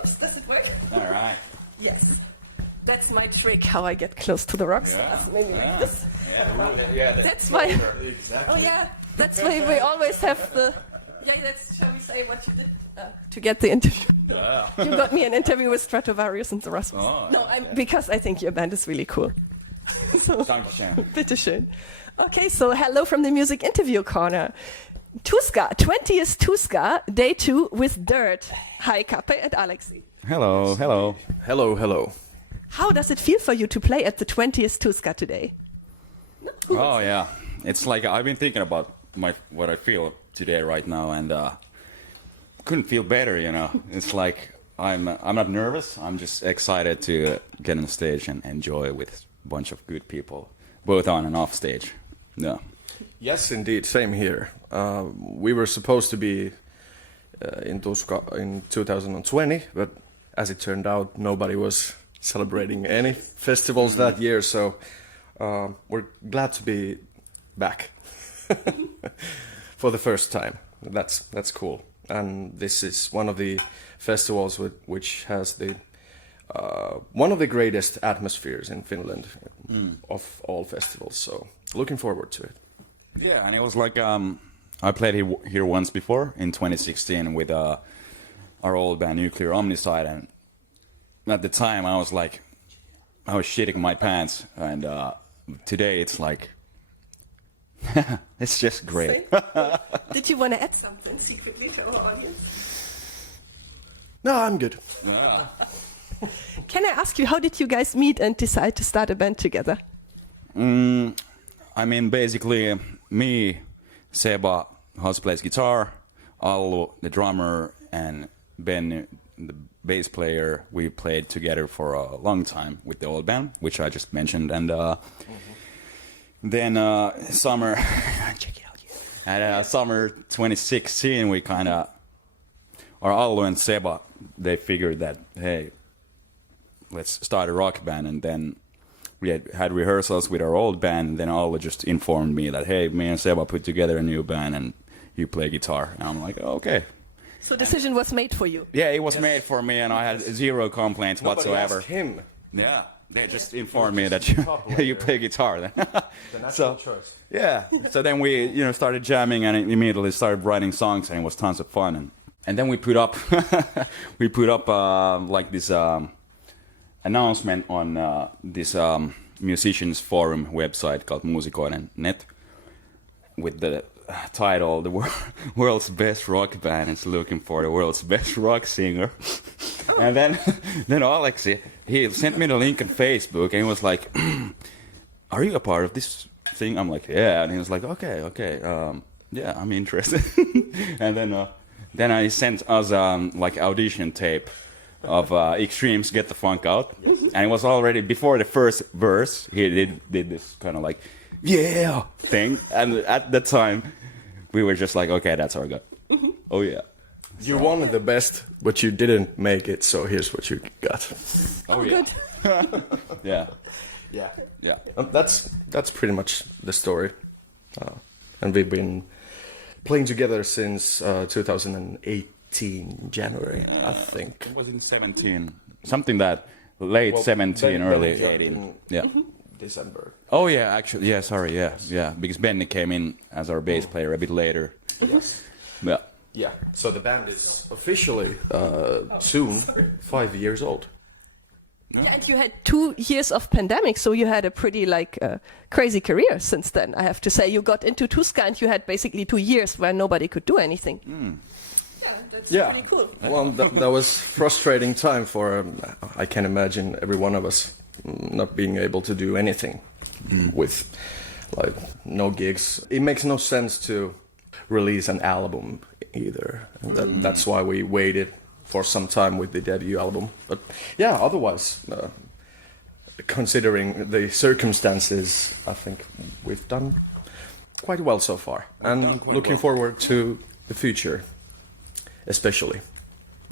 Oops, does it work? All right. Yes. That's my trick, how I get close to the rock stars. Maybe like this. Yeah. That's why. Exactly. Oh yeah. That's why we always have the. Yeah, that's. Shall we say what you did to get the interview? Yeah. You got me an interview with Stratovarius and the Rasmus. Oh, no, because I think your band is really cool. So, Dankeschön. bitteschön. Okay, so hello from the music interview corner. Tuska, 20th Tuska, day 2 with Dirt. Hi, Kappe and Aleksi. Hello. Hello. How does it feel for you to play at the 20th Tuska today? Oh yeah, it's like I've been thinking about what I feel today right now, and couldn't feel better. You know, it's like I'm not nervous. I'm just excited to get on stage and enjoy with a bunch of good people, both on and off stage. Yeah. Yes, indeed. Same here. We were supposed to be in Tuska in 2020, but as it turned out, nobody was celebrating any festivals that year. So we're glad to be back for the first time. That's cool. And this is one of the festivals which has the one of the greatest atmospheres in Finland of all festivals. So looking forward to it. Yeah, and it was like I played here once before in 2016 with our old band Nuclear Omnicide, and at the time I was shitting my pants, and today it's like it's just great. Did you want to add something secretly to our audience? No, I'm good. Yeah. Can I ask you, how did you guys meet and decide to start a band together? I mean, basically, me, Seba, who plays guitar, Allu, the drummer, and Ben, the bass player, we played together for a long time with the old band, which I just mentioned. And then summer, check it out. And summer 2016, we kind of, or Allu and Seba, they figured that, hey, let's start a rock band. And then we had rehearsals with our old band, and then Allu just informed me that, hey, me and Seba put together a new band, and you play guitar. And I'm like, okay. So decision was made for you? Yeah, it was made for me, and I had zero complaints whatsoever. Asked him. Yeah, they just informed me that you play guitar. Then. The natural choice. Yeah, so then we started jamming, and immediately started writing songs, and it was tons of fun. And then we put up like this announcement on this musicians forum website called Muusikoiden.net with the title, the world's best rock band is looking for the world's best rock singer. And then Aleksi, he sent me the link on Facebook, and he was like, are you a part of this thing? I'm like, yeah. And he was like, okay, yeah, I'm interested. And then I sent us like audition tape of Extreme's Get the Funk Out. Yes. And it was already before the first verse, he did this kind of like, yeah thing. And at that time, we were just like, okay, that's our guy. Mm-hmm. Oh, yeah. You wanted the best, but you didn't make it, so here's what you got. Oh, yeah. Good. Yeah. Yeah. That's pretty much the story. And we've been playing together since 2018, January, I think. It was in 17. Something that late 17, early 18. Yeah. Mm-hmm. December. Oh, yeah, actually. Yeah, sorry. Yeah. Because Benny came in as our bass player a bit later. Yes. Yeah. Yeah. So the band is officially soon 5 years old. Yeah, and you had 2 years of pandemic, so you had a pretty crazy career since then. I have to say, you got into Tuska and you had basically 2 years where nobody could do anything. Yeah, that's pretty cool. Well, that was frustrating time for I can imagine every one of us not being able to do anything with like no gigs. It makes no sense to release an album either. And that's why we waited for some time with the debut album. But yeah, otherwise, considering the circumstances, I think we've done quite well so far. And looking forward to the future, especially.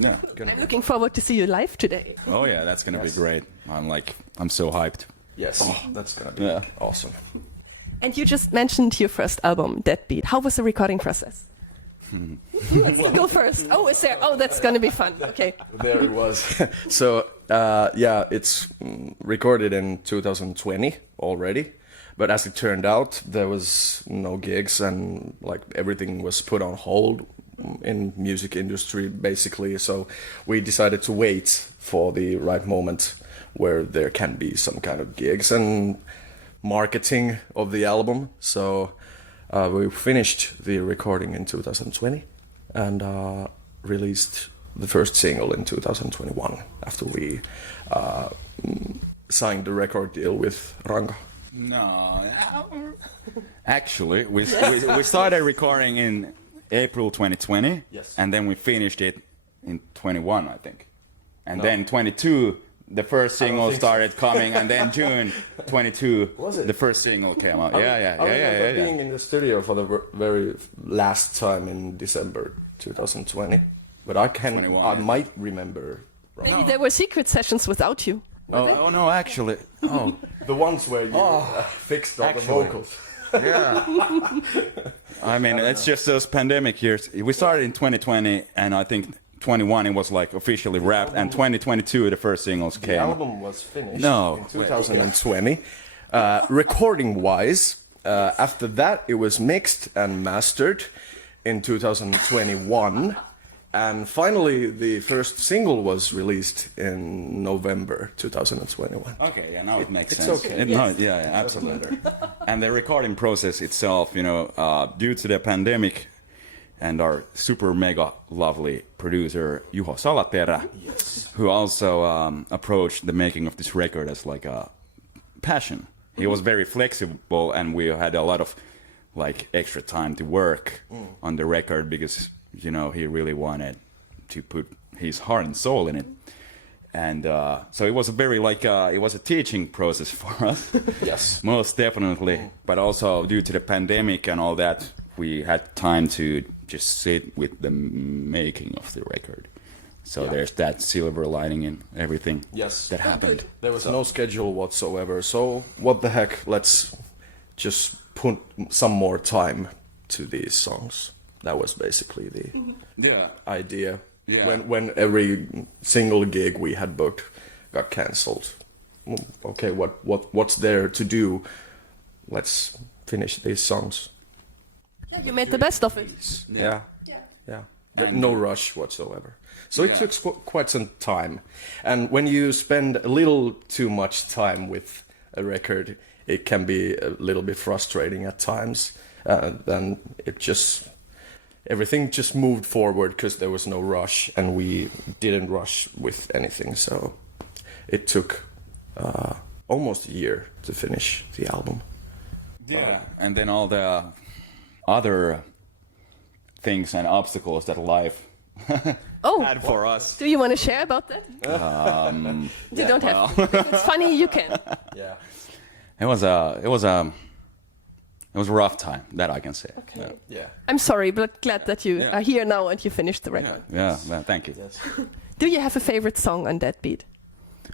Yeah. I'm looking forward to see you live today. Oh, yeah, that's going to be great. I'm so hyped. Yes, that's going to be awesome. And you just mentioned your first album, Deadbeat. How was the recording process? Go first. Oh, is there? Oh, that's gonna be fun. Okay. There it was. So yeah, it's recorded in 2020 already, but as it turned out, there was no gigs and like everything was put on hold in music industry basically. So we decided to wait for the right moment where there can be some kind of gigs and marketing of the album. So we finished the recording in 2020 and released the first single in 2021 after we signed the record deal with Ranka. No, actually, we started recording in April 2020, Yes. and then we finished it in 21, I think, and then 22. The first single started coming, and then June 22, Was it? the first single came out. I Yeah. remember being in the studio for the very last time in December 2020, but I 21. might remember wrong. Maybe there were secret sessions without you. Oh no, actually, The ones where you fixed all the Actually. vocals. yeah. I mean, it's just those pandemic years. We started in 2020, and I think 21 it was like officially wrapped, and 2022 the first singles The came. album was finished No. in 2020. Recording wise, after that it was mixed and mastered in 2021. And finally, the first single was released in November 2021. Okay, yeah, now it makes It's sense. okay. Yeah, absolutely. And the recording process itself, due to the pandemic, and our super mega lovely producer Juho Salaterä, who also approached the making of this record as like a passion. He was very flexible, and we had a lot of like extra time to work on the record because he really wanted to put his heart and soul in it. And so it was a very it was a teaching process for us. Yes. Most definitely. But also due to the pandemic and all that, we had time to just sit with the making of the record. So there's that silver lining in everything that happened. There was no schedule whatsoever. So what the heck? Let's just put some more time to these songs. That was basically the idea. Yeah. When every single gig we had booked got cancelled. Okay, what's there to do? Let's finish these songs. Yeah, you made the best of it. Yeah. No rush whatsoever. So it took quite some time. And when you spend a little too much time with a record, it can be a little bit frustrating at times. Then everything just moved forward because there was no rush, and we didn't rush with anything. So it took almost a year to finish the album. Yeah. And then all the other things and obstacles that life had for us. Do you want to share about that? You don't have to. If it's funny, you can. Yeah. It was a rough time, that I can say. Okay. Yeah. I'm sorry, but glad that you are here now and you finished the record. Yeah, thank you. Yes. Do you have a favorite song on Deadbeat?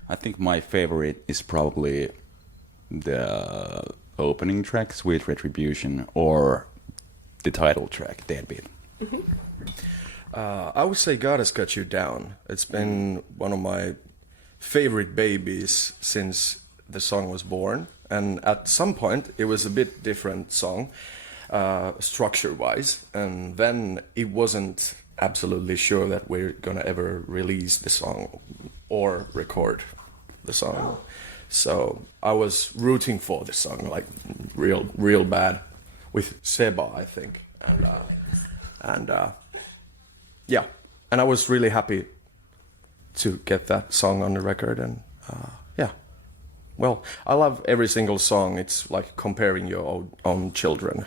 I think my favorite is probably the opening track, Sweet Retribution, or the title track, Deadbeat. I would say God Has Got You Down. It's been one of my favorite babies since the song was born. And at some point, it was a bit different song, structure-wise. And then it wasn't absolutely sure that we're going to ever release the song or record the song. So I was rooting for the song, like real bad, with Seba, I think. And yeah, and I was really happy to get that song on the record. And yeah, well, I love every single song. It's like comparing your own children.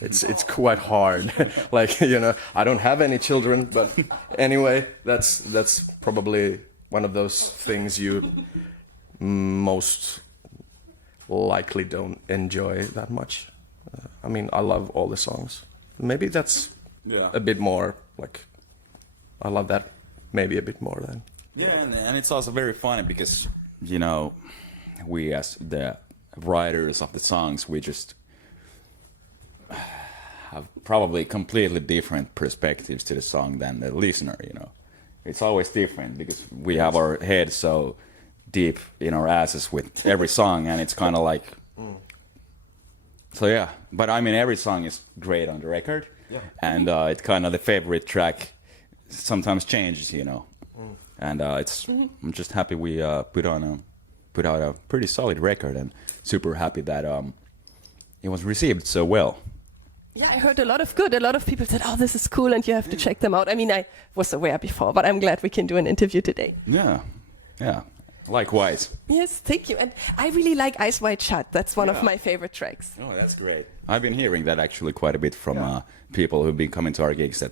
It's quite hard. Like, I don't have any children, but anyway, that's probably one of those things you most likely don't enjoy that much. I mean, I love all the songs. Maybe that's a bit more like, I love that maybe a bit more than. Yeah, and it's also very funny because, we as the writers of the songs, we just, have probably completely different perspectives to the song than the listener, you know. It's always different because we have our heads so deep in our asses with every song, and it's kind of like... So yeah, but I mean, every song is great on the record, and it's kind of the favorite track sometimes changes, you know. And I'm just happy we put out a pretty solid record, and super happy that it was received so well. Yeah, I heard a lot of good. A lot of people said, "Oh, this is cool," and you have to check them out. I mean, I was aware before, but I'm glad we can do an interview today. Yeah, yeah. Likewise. Yes, thank you. And I really like Eyes Wide Shut. That's one of my favorite tracks. Oh, that's great. I've been hearing that actually quite a bit from people who've been coming to our gigs. That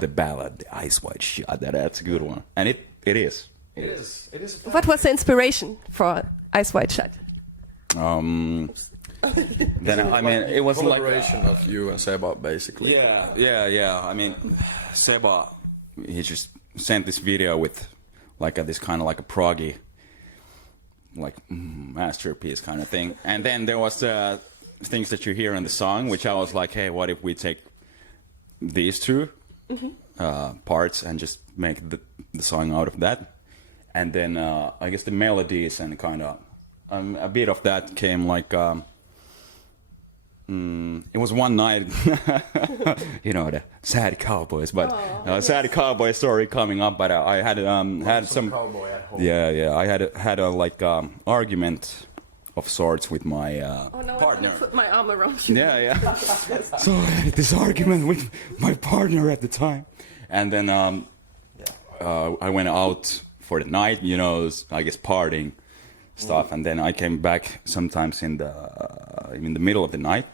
the ballad, the Eyes Wide Shut, that's a good one, and it is. It is. What was the inspiration for Eyes Wide Shut? Then I mean, it was like collaboration of you and Seba, basically. Yeah. I mean, Seba, he just sent this video with like this kind of like a proggy, like masterpiece kind of thing. And then there was things that you hear in the song, which I was like, hey, what if we take these two parts and just make the song out of that? And then I guess the melodies and kind of a bit of that came like. It was one night, you know, the sad cowboys, but sad cowboy story coming up. But I had some cowboy at home. Yeah. I had a like argument of sorts with my partner. I put my arm around you. Yeah. So I had this argument with my partner at the time, and then I went out for the night, you know, I guess partying stuff, and then I came back sometimes in the middle of the night.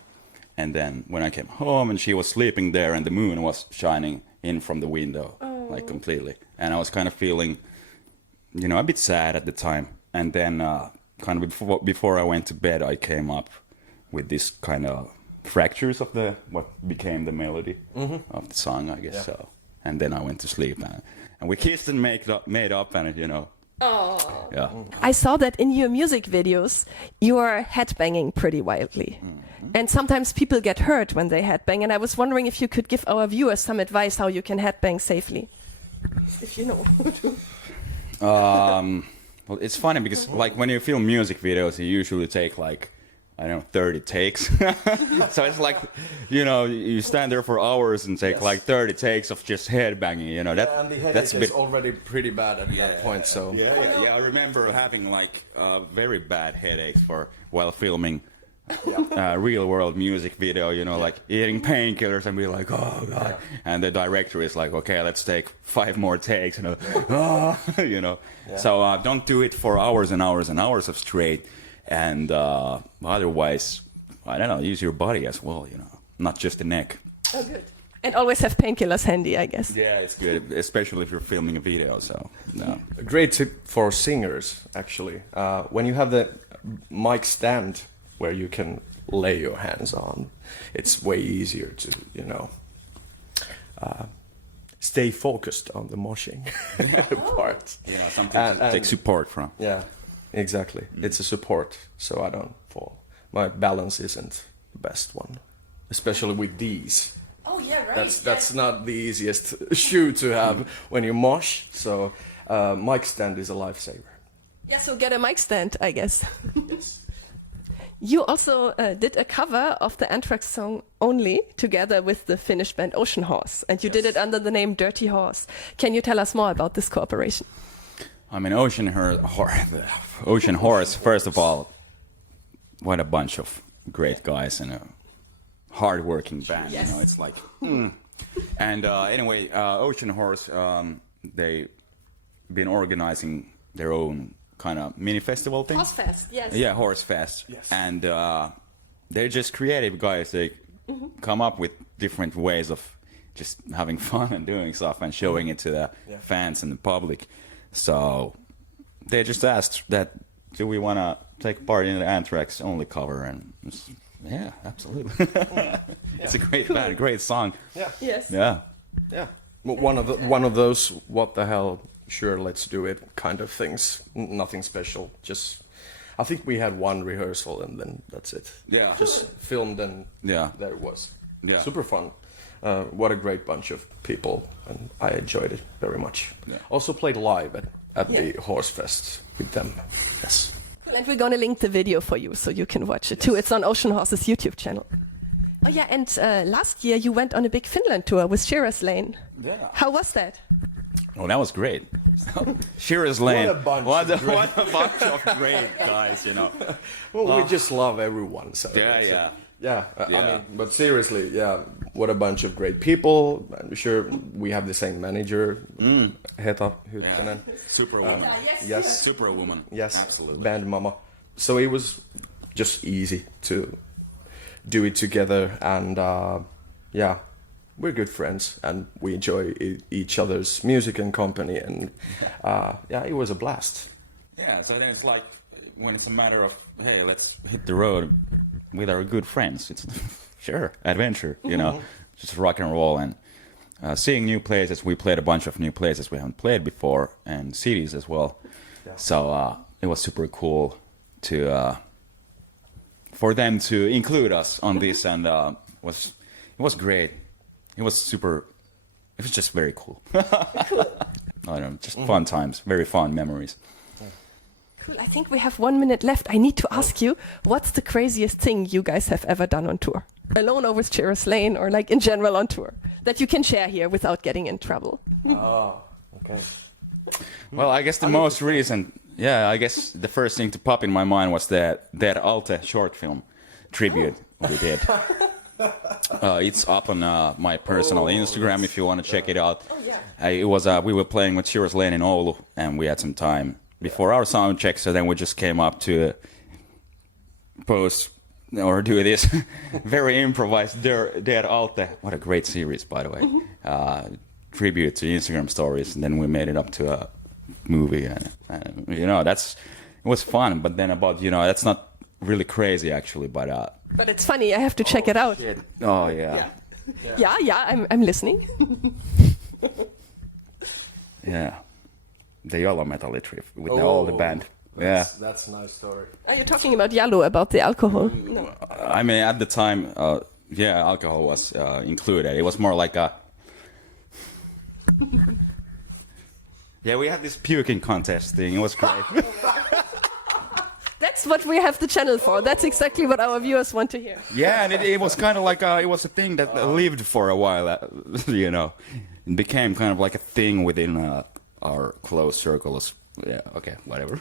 And then when I came home and she was sleeping there and the moon was shining in from the window, like completely. And I was kind of feeling, you know, a bit sad at the time. And then kind of before I went to bed, I came up with this kind of fractures of what became the melody of the song, I guess so. And then I went to sleep and we kissed and made up and, you know. Oh. Yeah. I saw that in your music videos, you are headbanging pretty wildly. And sometimes people get hurt when they headbang. And I was wondering if you could give our viewers some advice how you can headbang safely. If you know. Well, it's funny because like when you film music videos, you usually take like, I don't know, 30 takes. So it's like, you know, you stand there for hours and take like 30 takes of just headbanging, you know. And the headache is already pretty bad at that point, so... Yeah, I remember having like very bad headaches while filming real world music video, you know, like eating painkillers and be like, oh God. And the director is like, okay, let's take 5 more takes, you know. You know. So don't do it for hours and hours and hours of straight. And otherwise, I don't know, use your body as well, you know, not just the neck. Oh, good. And always have painkillers handy, I guess. Yeah, it's good, especially if you're filming a video, so, no. A great tip for singers, actually. When you have the mic stand where you can lay your hands on, it's way easier to, you know, stay focused on the moshing part. You know, something to take support from. Yeah. Exactly. It's a support, so I don't fall. My balance isn't the best one, especially with these. Oh yeah, right. That's not the easiest shoe to have when you mosh. So mic stand is a lifesaver. Yeah, so get a mic stand, I guess. Yes. You also did a cover of the Anthrax song Only together with the Finnish band Oceanhoarse, and you did it under the name Dirty Horse. Can you tell us more about this cooperation? I mean, Oceanhoarse, first of all, what a bunch of great guys and a hard-working band, you know, it's like... And anyway, Oceanhoarse, they've been organizing their own kind of mini festival thing. Horse Fest, yes. Yeah, Horse Fest. Yes. And they're just creative guys. They come up with different ways of just having fun and doing stuff and showing it to the fans and the public. So they just asked that, do we want to take part in the Anthrax only cover? And yeah, absolutely. It's a great band, great song. Yeah. Yes. Yeah. Yeah. One of those what the hell, sure, let's do it kind of things. Nothing special. Just, I think we had one rehearsal and then that's it. Yeah. Just filmed and there it was. Yeah. Super fun. What a great bunch of people, and I enjoyed it very much. Yeah. Also played live at the Horse Fest with them. Yes. And we're going to link the video for you so you can watch it too. It's on Oceanhoarse's YouTube channel. Oh yeah, and last year you went on a big Finland tour with Shearer's Lane. Yeah. How was that? Oh, that was great. Shearer's Lane. What a bunch of great guys, you know. Well, we just love everyone. So Yeah. I mean, but seriously, what a bunch of great people. I'm sure we have the same manager, Heta Hyttönen. Superwoman. Yes. Superwoman. Yes, Absolutely. band mama. So it was just easy to do it together, and we're good friends, and we enjoy each other's music and company, and it was a blast. Yeah, so then it's like when it's a matter of, hey, let's hit the road with our good friends. It's sure adventure, you know, just rock and roll and seeing new places. We played a bunch of new places we haven't played before, and cities as well. Yeah. So it was super cool to for them to include us on this, and it was great. It was just very cool. I don't know, just fun times, very fun memories. Cool. I think we have 1 minute left. I need to ask you, what's the craziest thing you guys have ever done on tour? Alone or with Shearer's Lane, or like in general on tour, that you can share here without getting in trouble? Oh, okay. Well, I guess the most recent, I guess the first thing to pop in my mind was that Alte short film tribute we did. It's up on my personal Instagram if you want to check it out. Oh, yeah. It was we were playing with Shearer's Lane in Oulu, and we had some time before our sound check, so then we just came up to post or do this very improvised Dead Alte. What a great series, by the way. Tribute to Instagram stories, and then we made it up to a movie, and you know, it was fun. But then that's not really crazy actually, but it's funny. I have to check it out. Shit. Oh yeah. I'm listening. Yeah. The Yellow Metal trip with all the band. That's a nice story. Are you talking about Yellow, about the alcohol? No. I mean, at the time, alcohol was included. It was more like a... we had this puking contest thing. It was great. That's what we have the channel for. That's exactly what our viewers want to hear. Yeah, and it was kind of like it was a thing that lived for a while, you know. It became kind of like a thing within our close circles. Yeah, okay, whatever.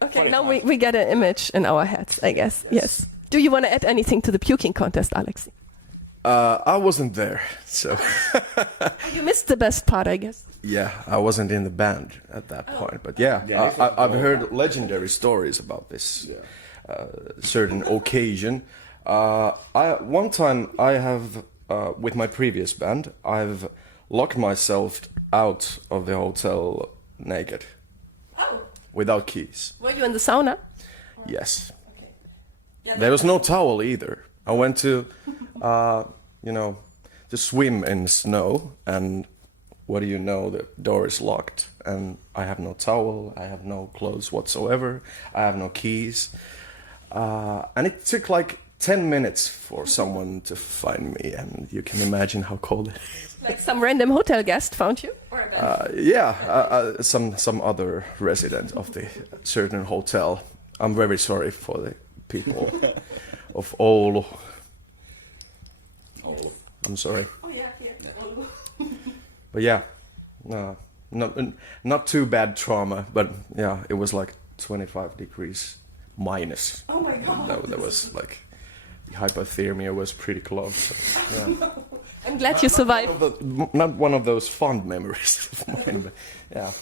Okay, now we get an image in our heads, I guess. Yes. Do you want to add anything to the puking contest, Aleksi? I wasn't there, so... You missed the best part, I guess. Yeah, I wasn't in the band at that point, but I've heard legendary stories about this certain occasion. One time I have, with my previous band, I've locked myself out of the hotel naked. Oh. Without keys. Were you in the sauna? Yes. Okay. Yeah, there was no towel either. I went to, to swim in snow, and what do you know? The door is locked, and I have no towel, I have no clothes whatsoever, I have no keys. And it took like 10 minutes for someone to find me, and you can imagine how cold it is. Like some random hotel guest found you? Some other resident of the certain hotel. I'm very sorry for the people of Oulu. I'm sorry. Oh yeah. But not too bad trauma, but it was like 25 degrees minus. Oh my God. That was like, the hypothermia was pretty close. So, yeah. I'm glad you survived. Not one of those fond memories of mine, but yeah.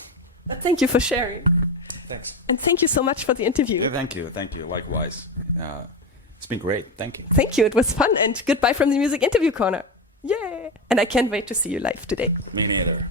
But thank you for sharing. Thanks. And thank you so much for the interview. Yeah, thank you. Likewise. It's been great. Thank you. Thank you. It was fun, and goodbye from the Music Interview Corner. Yeah. And I can't wait to see you live today. Me neither.